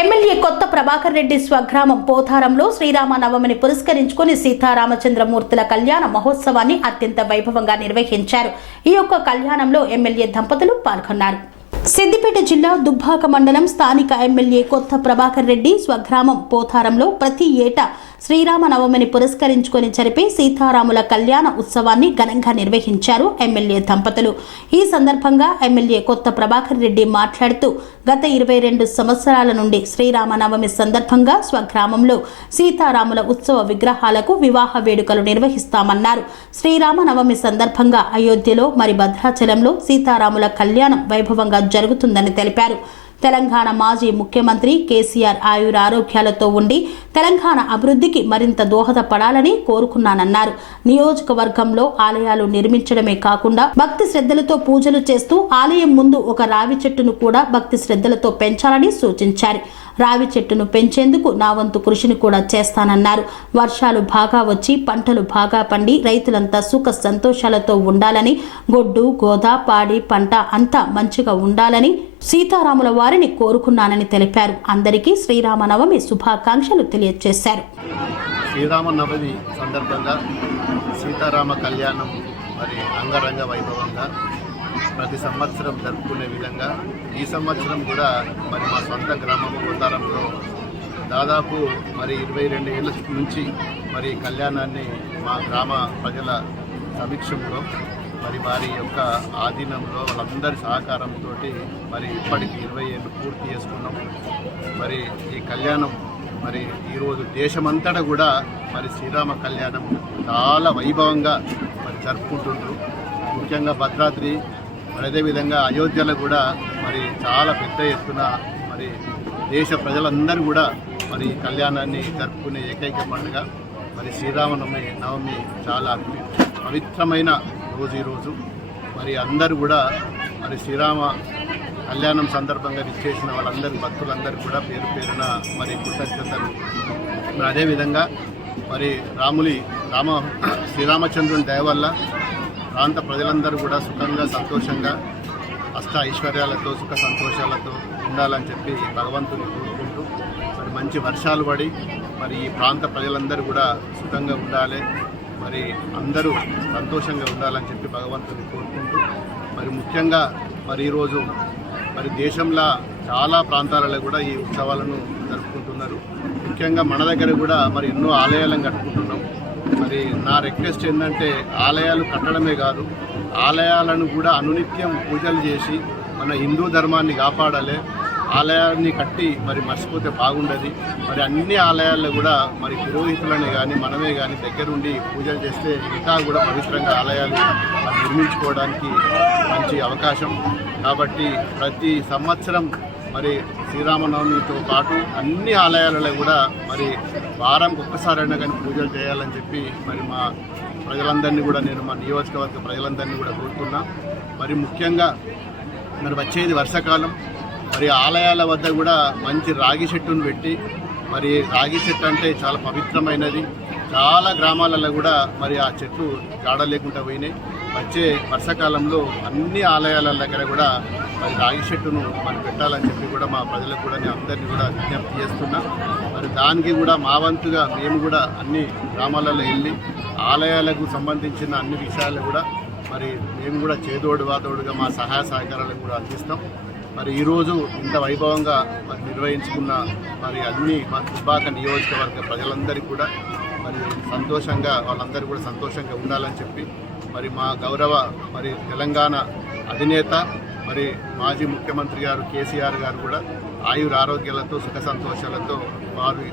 MLA కొత్త ప్రభాకర్ రెడ్డి స్వగ్రామం పోతారంలో శ్రీరామ నవమిని పురస్కరించుకుని సీతారామచంద్రమూర్తుల కళ్యాణ మహోత్సవాన్ని అత్యంత వైభవంగా నిర్వహించారు. ఈ యొక్క కళ్యాణంలో ఎమ్మెల్యే దంపతులు పాల్గొన్నారు. సిద్దిపేట జిల్లా దుబ్బాక మండలం స్థానిక ఎమ్మెల్యే కొత్త ప్రభాకర్ రెడ్డి స్వగ్రామం పోతారంలో ప్రతి ఏటా శ్రీరామ నవమిని పురస్కరించుకొని జరిపే సీతారాముల కళ్యాణ ఉత్సవాన్ని ఘనంగా నిర్వహించారు ఎమ్మెల్యే దంపతులు. ఈ సందర్భంగా ఎమ్మెల్యే కొత్త ప్రభాకర్ రెడ్డి మాట్లాడుతూ గత ఇరవై రెండు సంవత్సరాల నుండి శ్రీరామ నవమి సందర్భంగా స్వగ్రామంలో సీతారాముల ఉత్సవ విగ్రహాలకు వివాహ వేడుకలు నిర్వహిస్తామన్నారు. శ్రీరామ నవమి సందర్భంగా అయోధ్యలో మరి భద్రాచలంలో సీతారాముల కళ్యాణం వైభవంగా జరుగుతుందని తెలిపారు. తెలంగాణ మాజీ ముఖ్యమంత్రి కేసీఆర్ ఆయుర ఆరోగ్యాలతో ఉండి తెలంగాణ అభివృద్ధికి మరింత దోహదపడాలని కోరుకున్నానన్నారు. నియోజకవర్గంలో ఆలయాలు నిర్మించడమే కాకుండా భక్తి శ్రద్ధలతో పూజలు చేస్తూ ఆలయం ముందు ఒక రావి చెట్టును కూడా భక్తి శ్రద్ధలతో పెంచాలని సూచించారు. రావి చెట్టును పెంచేందుకు నా వంతు కృషిని కూడా చేస్తానన్నారు. వర్షాలు బాగా వచ్చి పంటలు బాగా పండి రైతులంతా సుఖ సంతోషాలతో ఉండాలని గొడ్డు గోదా పాడి పంట అంతా మంచిగా ఉండాలని సీతారాముల వారిని కోరుకున్నానని తెలిపారు. అందరికీ శ్రీరామనవమి శుభాకాంక్షలు తెలియజేశారు శ్రీరామనవమి సందర్భంగా సీతారామ కళ్యాణం మరి అంగరంగ వైభవంగా ప్రతి సంవత్సరం జరుపుకునే విధంగా ఈ సంవత్సరం కూడా మరి మా సొంత గ్రామం గోతారంలో దాదాపు మరి ఇరవై రెండు ఏళ్ళ నుంచి మరి కళ్యాణాన్ని మా గ్రామ ప్రజల సమీక్షంలో మరి వారి యొక్క ఆధీనంలో వాళ్ళందరి సహకారంతో మరి ఇప్పటికి ఇరవై ఏళ్ళు పూర్తి చేసుకున్నాం. మరి ఈ కళ్యాణం మరి ఈరోజు దేశమంతటా కూడా మరి శ్రీరామ కళ్యాణం చాలా వైభవంగా మరి జరుపుకుంటుండ్రు. ముఖ్యంగా భద్రాద్రి మరి అదేవిధంగా అయోధ్యలో కూడా మరి చాలా పెద్ద ఎత్తున మరి దేశ ప్రజలందరూ కూడా మరి ఈ కళ్యాణాన్ని జరుపుకునే ఏకైక పండుగ మరి శ్రీరామనవమి నవమి చాలా పవిత్రమైన రోజు ఈరోజు మరి అందరూ కూడా మరి శ్రీరామ కళ్యాణం సందర్భంగా ఇచ్చేసిన వాళ్ళందరి భక్తులందరూ కూడా పేరు పేరున మరి కృతజ్ఞతలు. మరి అదేవిధంగా మరి రాములి రామ శ్రీరామచంద్రుని దయ వల్ల ప్రాంత ప్రజలందరూ కూడా సుఖంగా సంతోషంగా అష్ట ఐశ్వర్యాలతో సుఖ సంతోషాలతో ఉండాలని చెప్పి భగవంతుని కోరుకుంటూ మరి మంచి వర్షాలు పడి మరి ఈ ప్రాంత ప్రజలందరూ కూడా సుఖంగా ఉండాలి. మరి అందరూ సంతోషంగా ఉండాలని చెప్పి భగవంతుని కోరుకుంటూ మరి ముఖ్యంగా మరి ఈరోజు మరి దేశంలో చాలా ప్రాంతాలలో కూడా ఈ ఉత్సవాలను జరుపుకుంటున్నారు. ముఖ్యంగా మన దగ్గర కూడా మరి ఎన్నో ఆలయాలను కట్టుకుంటున్నాం. మరి నా రిక్వెస్ట్ ఏంటంటే ఆలయాలు కట్టడమే కాదు ఆలయాలను కూడా అనునిత్యం పూజలు చేసి మన హిందూ ధర్మాన్ని కాపాడాలి. ఆలయాన్ని కట్టి మరి మర్చిపోతే బాగుండదు. మరి అన్ని ఆలయాల్లో కూడా మరి పురోహితులని కానీ మనమే కానీ దగ్గరుండి పూజలు చేస్తే ఇంకా కూడా పవిత్రంగా ఆలయాలు నిర్మించుకోవడానికి మంచి అవకాశం. కాబట్టి ప్రతి సంవత్సరం మరి శ్రీరామనవమితో పాటు అన్ని ఆలయాలలో కూడా మరి వారానికి ఒక్కసారైనా కానీ పూజలు చేయాలని చెప్పి మరి మా ప్రజలందరినీ కూడా నేను మా నియోజకవర్గ ప్రజలందరినీ కూడా కోరుతున్నా. మరి ముఖ్యంగా మరి వచ్చేది వర్షాకాలం. మరి ఆలయాల వద్ద కూడా మంచి రాగి చెట్టును పెట్టి మరి రాగి చెట్టు అంటే చాలా పవిత్రమైనది. చాలా గ్రామాలలో కూడా మరి ఆ చెట్లు జాడ లేకుండా పోయినాయి. వచ్చే వర్షాకాలంలో అన్ని ఆలయాల దగ్గర కూడా మరి రాగి చెట్టును మరి పెట్టాలని చెప్పి కూడా మా ప్రజలకు కూడా నేను అందరినీ కూడా విజ్ఞప్తి చేస్తున్నా. మరి దానికి కూడా మా వంతుగా మేము కూడా అన్ని గ్రామాలలో వెళ్ళి ఆలయాలకు సంబంధించిన అన్ని విషయాలు కూడా మరి మేము కూడా చేదోడు వాదోడుగా మా సహాయ సహకారాలను కూడా అందిస్తాం. మరి ఈరోజు ఇంత వైభవంగా మరి నిర్వహించుకున్న మరి అన్ని మా దుబ్బాక నియోజకవర్గ ప్రజలందరికీ కూడా మరి సంతోషంగా వాళ్ళందరూ కూడా సంతోషంగా ఉండాలని చెప్పి మరి మా గౌరవ మరి తెలంగాణ అధినేత మరి మాజీ ముఖ్యమంత్రి గారు కేసీఆర్ గారు కూడా ఆయుర ఆరోగ్యాలతో సుఖ సంతోషాలతో వారు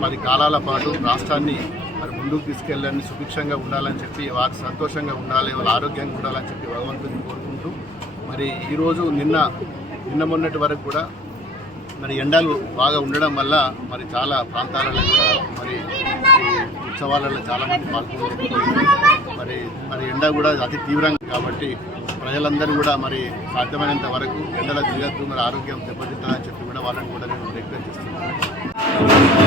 పది కాలాల పాటు రాష్ట్రాన్ని మరి ముందుకు తీసుకెళ్ళాలని సుభిక్షంగా ఉండాలని చెప్పి వారు సంతోషంగా ఉండాలి వాళ్ళ ఆరోగ్యంగా ఉండాలని చెప్పి భగవంతుని కోరుకుంటూ మరి ఈరోజు నిన్న నిన్న మొన్నటి వరకు కూడా మరి ఎండలు బాగా ఉండడం వల్ల మరి చాలా ప్రాంతాలలో కూడా మరి ఉత్సవాలలో చాలా మంది మరి మరి ఎండ కూడా అతి తీవ్రంగా కాబట్టి ప్రజలందరూ కూడా మరి సాధ్యమైనంత వరకు ఎండల తిరగద్దు మరి ఆరోగ్యం దెబ్బతింటారని చెప్పి కూడా వాళ్ళని కూడా నేను రిక్వెస్ట్ చేస్తున్నాను.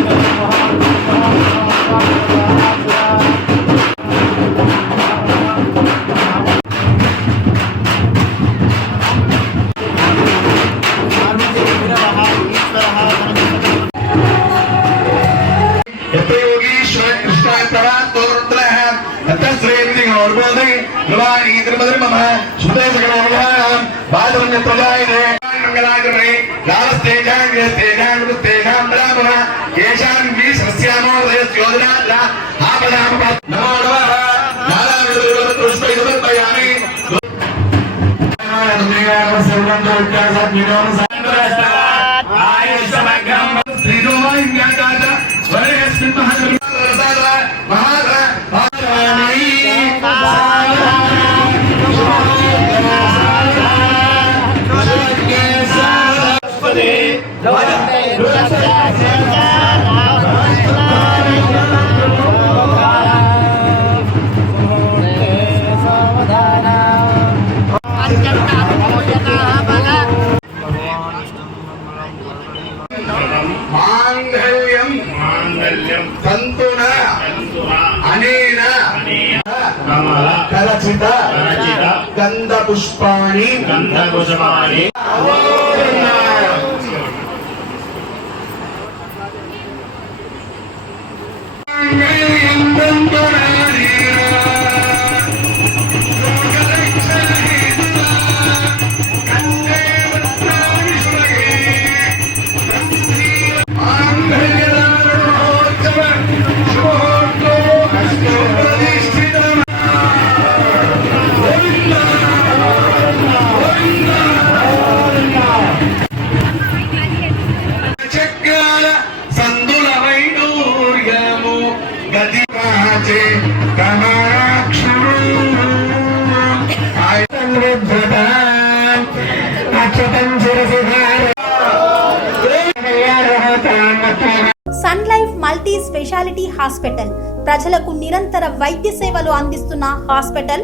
ತರಾತ್ಮವೃತ್ತಲಹಂ ಹತ್ತಶ್ರೇತಿ ನೋಡ್ಬೋದಿ ಗುಲಾಯಿ ತಿರುಮದಿರ್ಮಮ ಸುದೇಶಗಳ ಒಳ್ಳಾಯಂ ಬಾದರಣ್ಯ ತುಲಾಯಿದೆ ಮಂಗಲಾಗ್ರಮೇ ಲಾಲ ತೇಜಾಂ ತೇಜಾಂ ತೇಜಾಂ ಬ್ರಾಹ್ಮಣ ಯೇಷಾಂ ವಿ ಸಸ್ಯಾಮೋ ಯೋಜನಾ ಲಾ ಆಪದಾಮ ನಮೋ ನಮಃ ನಾರಾಯಣ ಪುಷ್ಪ ಇದು ಬಯಾಮಿ ಸರ್ವಂತ ವ್ಯತ್ಯಾಸ ನಿರೋಧ కమల కరచిత కరచిత గంధ పుష్పాణి గంధకుసుమాని మాంగళ్యం తంతున కమలాక్షుడు Sun Life multi speciality hospital ప్రజలకు నిరంతర వైద్య సేవలు అందిస్తున్న హాస్పిటల్